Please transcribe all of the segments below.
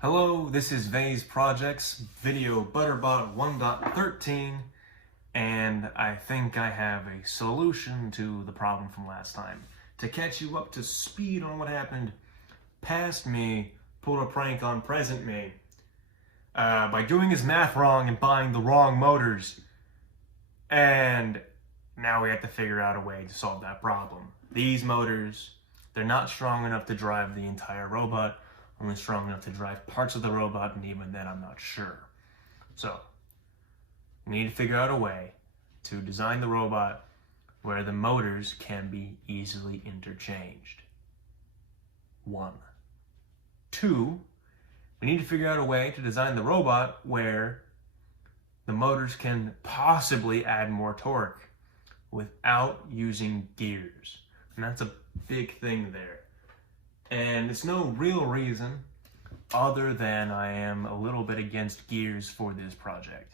Hello, this is Vay's Projects video ButterBot 1.13, and I think I have a solution to the problem from last time. To catch you up to speed on what happened, past me pulled a prank on present me by doing his math wrong and buying the wrong motors. And now we have to figure out a way to solve that problem. These motors, they're not strong enough to drive the entire robot. Only strong enough to drive parts of the robot, and even then I'm not sure. So, we need to figure out a way to design the robot where the motors can be easily interchanged. 1. 2, we need to figure out a way to design the robot where the motors can possibly add more torque without using gears. And that's a big thing there. And it's no real reason other than I am a little bit against gears for this project.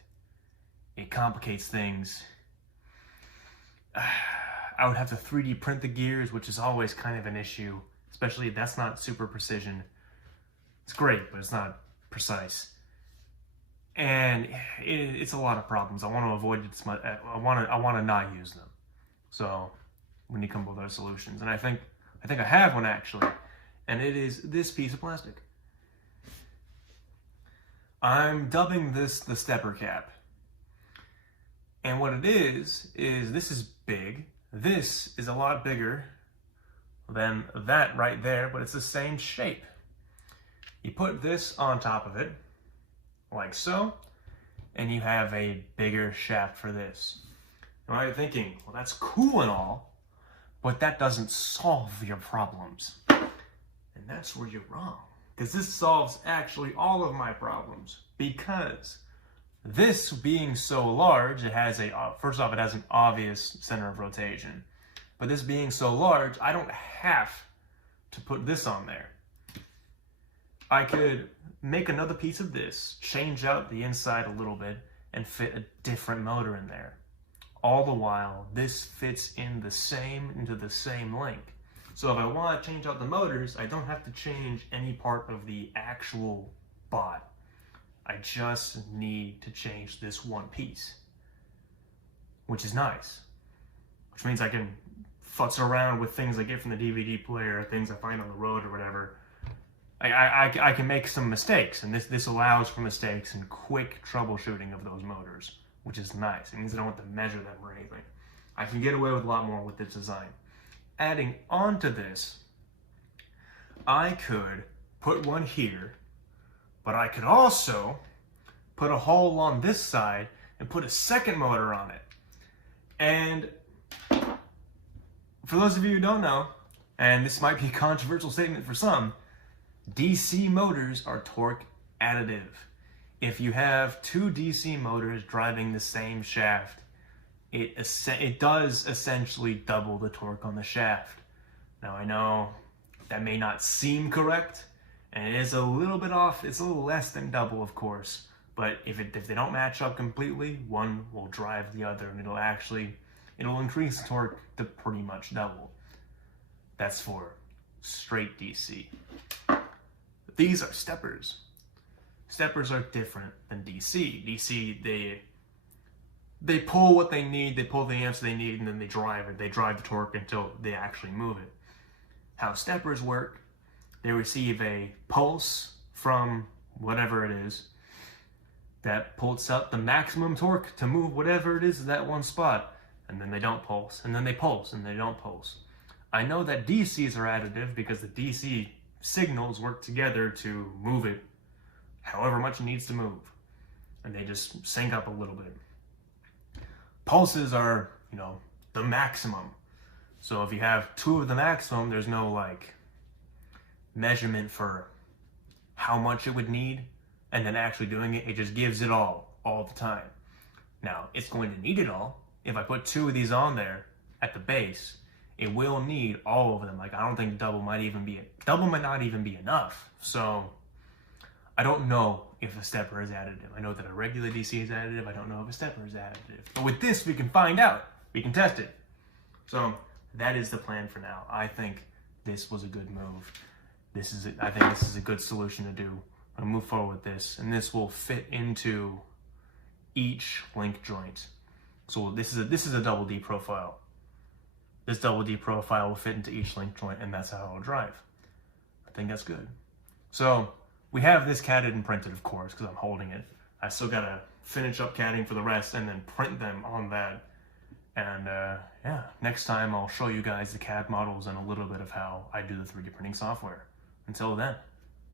It complicates things. I would have to 3D print the gears, which is always kind of an issue, especially if that's not super precision. It's great, but it's not precise. And it's a lot of problems. I want to avoid it. I want to not use them. So we need to come up with other solutions. And I think I have one actually. And it is this piece of plastic. I'm dubbing this the stepper cap. And what it is this is big. This is a lot bigger than that right there, but it's the same shape. You put this on top of it, like so, and you have a bigger shaft for this. Now you're thinking, well, that's cool and all, but that doesn't solve your problems. And that's where you're wrong, because this solves actually all of my problems. Because this being so large, it has first off, it has an obvious center of rotation. But this being so large, I don't have to put this on there. I could make another piece of this, change out the inside a little bit, and fit a different motor in there. All the while, this fits into the same link. So if I want to change out the motors, I don't have to change any part of the actual bot. I just need to change this one piece, which is nice. Which means I can futz around with things I get from the DVD player, things I find on the road or whatever. I can make some mistakes, and this allows for mistakes and quick troubleshooting of those motors, which is nice. It means I don't have to measure them or anything. I can get away with a lot more with this design. Adding on to this, I could put one here, but I could also put a hole on this side and put a second motor on it. And for those of you who don't know, and this might be a controversial statement for some, DC motors are torque additive. If you have two DC motors driving the same shaft, it does essentially double the torque on the shaft. Now I know that may not seem correct, and it is a little bit off. It's a little less than double, of course, but if they don't match up completely, one will drive the other, and it'll increase the torque to pretty much double. That's for straight DC. These are steppers. Steppers are different than DC. DC, they pull what they need, they pull the amps they need, and then they drive it. They drive the torque until they actually move it. How steppers work, they receive a pulse from whatever it is that pulls out the maximum torque to move whatever it is in that one spot. And then they don't pulse, and then they pulse, and they don't pulse. I know that DCs are additive because the DC signals work together to move it however much it needs to move. And they just sync up a little bit. Pulses are, the maximum. So if you have two of the maximum, there's no measurement for how much it would need, and then actually doing it, it just gives it all the time. Now, it's going to need it all. If I put two of these on there at the base, it will need all of them. I don't think double might not even be enough. So I don't know if a stepper is additive. I know that a regular DC is additive. I don't know if a stepper is additive. But with this, we can find out. We can test it. So that is the plan for now. I think this was a good move. I think this is a good solution to do I'm gonna move forward with this, and this will fit into each link joint. So this is a double D profile. This double D profile will fit into each link joint, and that's how it'll drive. I think that's good. So we have this catted and printed, of course, because I'm holding it. I still gotta finish up catting for the rest and then print them on that. And yeah, next time I'll show you guys the CAD models and a little bit of how I do the 3D printing software. Until then.